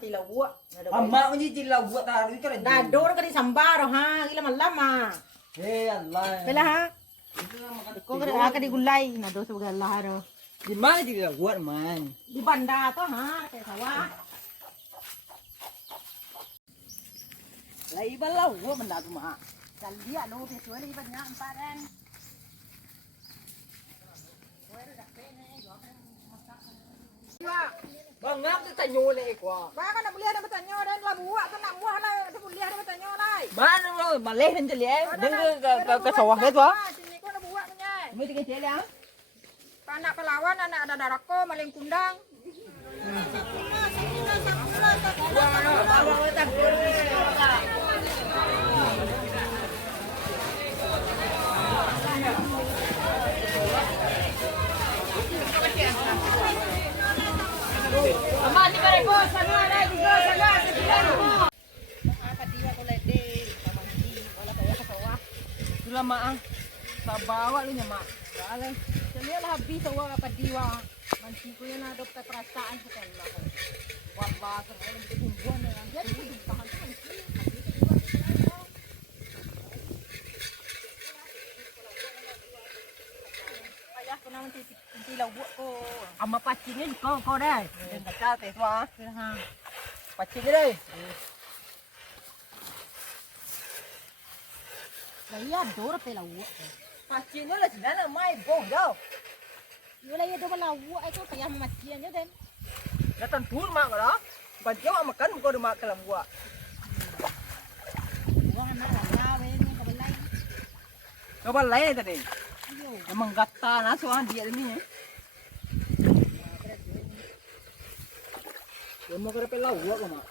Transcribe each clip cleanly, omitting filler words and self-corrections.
tilaw buat. Amma ko ni tilaw buat tadi kan. Dador ka di sambaro ha, gila malama. Allah. Pela ha. Ko ka di gulay na do sa laharo. Di mana tilaw buat man? Di banda to ha, kay sawa. Lai balau buat benda tu mah. Kali ano ke suali banyak emparan. Bang ngap tu tanyo le kwa. Ba nak boleh ada bertanya dan lah buat tu nak buah lah, tu boleh ada bertanya lah. Mana lo maleh dan celi Dengan ke sawah ke tu. Sini ko nak buat punya. Mesti ke celi ah. Anak pelawan anak ada darako maling kundang. Aman di kare ko sana ada di ko sana sekian. Apa dia ko lede pamandi wala kaya ka sawah. Sula maang. Sa bawa lu nya mak. Dale. Saya lah habis sawah apa diwa. Manti ko yan adop ta perasaan ko kala ko. Wah ba sa ay tumbuhan na yan. Yan ko tahan ko. Ayah ko naman tilaw buat ko. Amma pacingin ko dai. Den ka te tu ah. Ha. Pacing dai. Saya dor tilaw buat. Pacing tu lah sana mai bong kau. Wala ya do bala buat itu kaya matian ya den. Datang tur mak ko dah. Banjau makan ko de mak kalam buat. Wah na la ni ka balai. Kau balai tadi. Ayo. Emang gata na so dia ni. Dia mau kena pelau buat ko mak.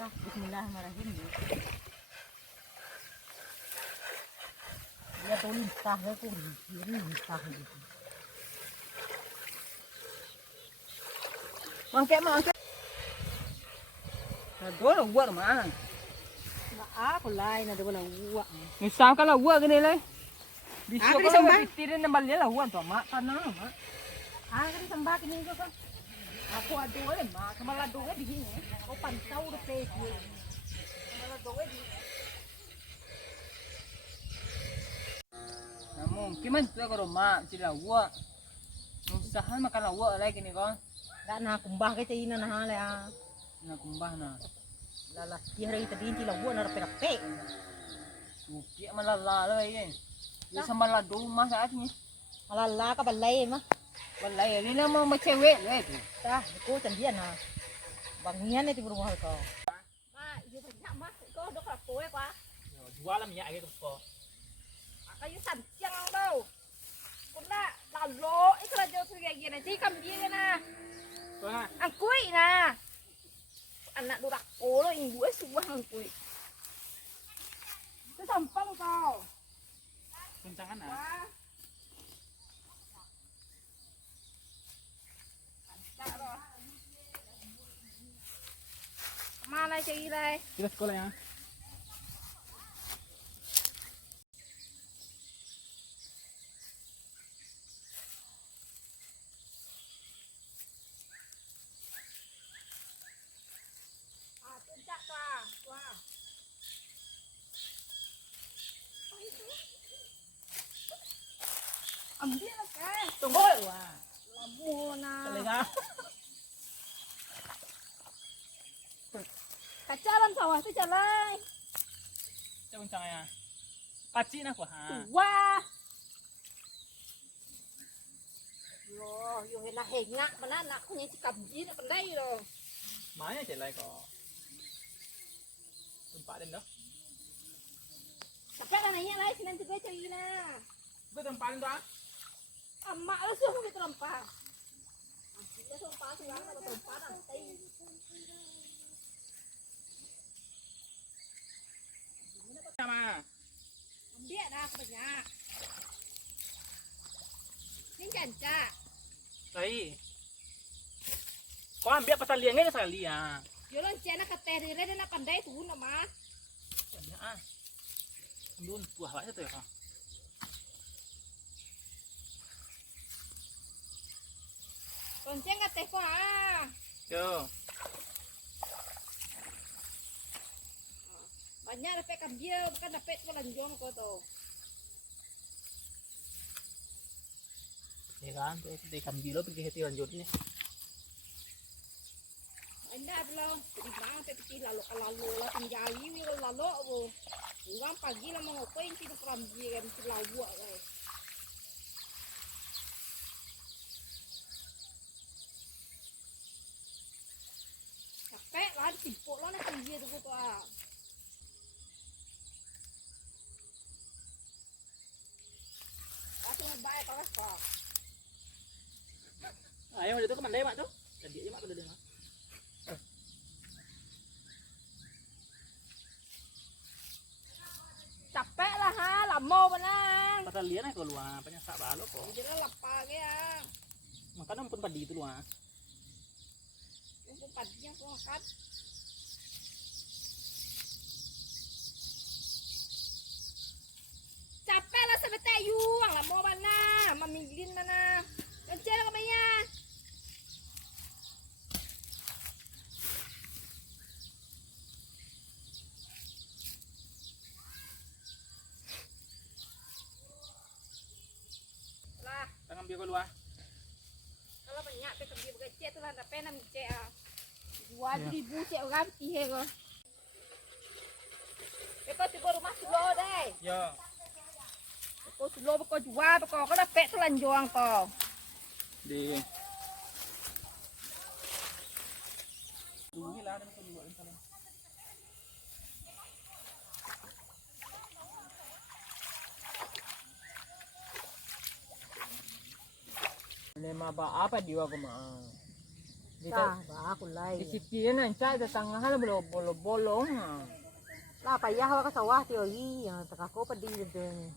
Bismillahirrahmanirrahim. Ya to lintah ko lintah gitu. Mangke. Aduh lo buat mana? Na ako lain na do bala buat. Misal kalau buat gini le. Bisa Aku kalau disambang. ditirin nambal dia lah buat tu mak tanah mak. Ah kan sambak ini ko kan. Ako ado le ma kamala do di sini. Ako pantau do place. Kamala do di. Namun kiman tu kalau mak sila buat. Usaha makan buat lagi ni kau. Da na kumbah kay ina na hala ah. Nak kumbah na. Lala di hari tadi ti la buat na perape. Suki malala lah ini. Dia sama lah rumah saat ni. Alala ka balay ma. Balai ni nama macam cewek le tu. Ta ko candian na. Bangian ti rumah ko. Ma iyo banyak ma ko do ka ko kwa. Jual lah minyak gitu kau. Kayu sancang daw. Kuna lalo itu lah jauh kayak gini sih kambing na. Angkui na. Anak durak polo ibu sebuah angkui. Itu sampang kau. Kencangan Wah. Mana cai lai? Kita sekolah ya. Ambil lah kan. Tunggu wah. Labu na. Telinga. Kacaran sawah tu jalan. Macam macam ya. Paci nak ha. Wah. Loh, yo hena hengak mana nak punya cikam ji nak pandai loh. Mana celai kau? Tempat dia dah. Tapi kan nanya lah sinan juga cari na. Betul tempat dah. Amak lu suruh gitu lempar. Kita sumpah sekarang ada tempat nanti. Sama. Dia dah banyak. Ini janca. Baik. Kau ambil pasal liangnya sekali ya. Jualan cina kateri dia nak pandai tu nama. Banyak ah. Belum buah aja tuh ya kak. Lonceng kateh ko ah. Yo. Banyak dapat kambing, bukan dapat kelanjong kau tu. Ya kan, itu ikan bilo pergi hati lanjutnya. Anda belum, jadi bang tapi lalu lah tinggali lalu bu. Orang pagi lah mau ngapain sih tu kambing kan si lawu kan. Capek lah, simpuk lah nak kambing tu tu ah. Aku nak bayar kau apa? Ayo itu ke mandai mak tu. Tadi aja mak udah dengar. Capek lah ha, lama benar. Pasal lian aku luar, penyasak balok kok. Jadi lapar ke ya. Makanya pun padi itu luar. Untuk pagi aku makan. Capek lah sebetul yuang lah mau mana, mamilin mana. Kencel kau bayar. Lah, Tangan biar keluar. kalau banyak pe kambing berkecil tu lah tapi nak cek ah. 2,000 cek orang tihe kau. Kau tiba rumah sulo deh. Ya. Kau sulo kau jual kau dapat telanjang kau. Di. Ini lah ada kedua sana. Lema ba apa dia aku mah. Ba aku lai. Disiplin nanti ada tengah hal bolong. Lah payah wa ka sawah teori yang tekako pedi den.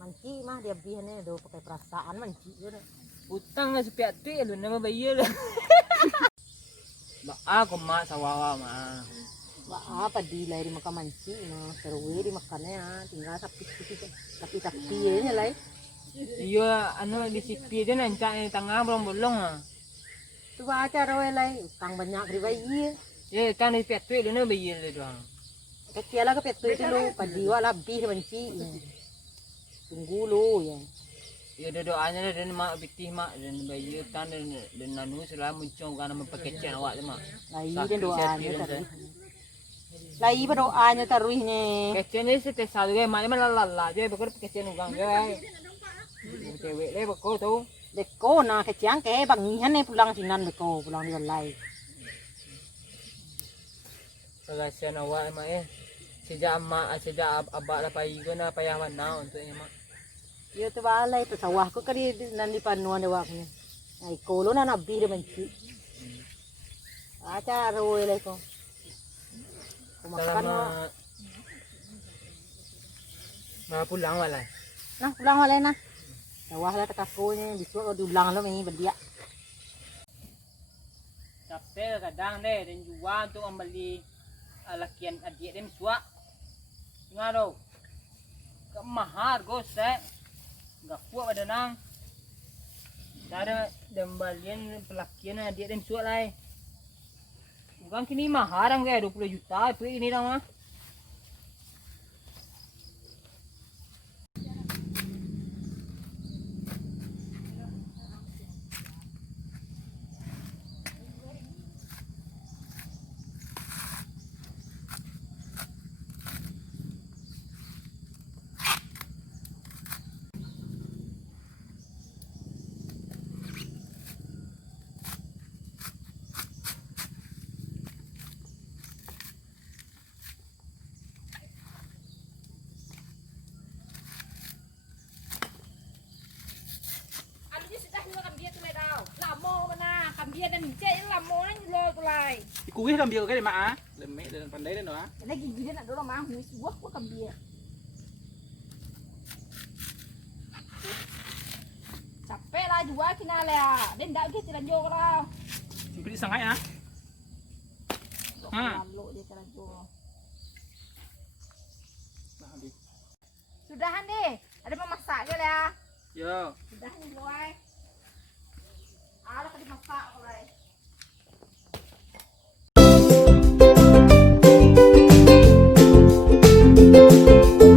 Manci mah dia bihane do pakai perasaan manci yo. Utang na sepiat tu lu nama bayar. Ba aku mah sawawa mah. Wa apa di lai maka manci no terwe di makannya ya tinggal tapi ini lai. Iya anu disiplin nanti tengah bolong. Tu ba acara we lai utang banyak di bayi. Ya kan sepiat tu lu nama bayar doang. Kecil lah ke petu itu lu padi wa lebih manci. Tunggu lu ya. Ya ada doanya dan mak bitih mak dan bayi tan dan nanu selalu muncul karena mempekecil awak tu mak. Lai dan doanya taruh. Lai berdoanya taruh ni. Kecil ni setiap satu ke mak mana lala dia bekor kecil ugang dia. Cewek le bekor tu. Deko na kecil ke bangihan ni pulang sinan deko pulang di lai. Kasihan awak mak sejak abak lah payah guna payah mana untuk ini mak. Yo tu balai tu sawah ko kali nan di panuan dewak ni. Ai kolo na nabi de manci. Acha roe le ko. Makan ma pulang walai. nah pulang wala na. Sawah la takako ni bisu ko dulang lo ni bedia. Capek kadang deh dan jual untuk membeli lakian adik dia misua. Ngaro. Kemahar gosek. Enggak kuat pada nang. Cara dembalian pelakian adik dan suat lah. Bukan kini mahar ang kaya 20 juta. Itu ini dah mah. Kambing dan cek lamo nang lo tu lai. Kuih kambing ke mak ah. Lemek dan pandai dan doa. Lagi gigi nak dorong mah huis buah ku kambing. Capek lah jual kena lah. Den dak ke telanjur lah. Beli sangai ah. Ha. Lalu dia telanjur. Sudahan deh. Ada memasak ke lah. Yo. Sudah ni boy.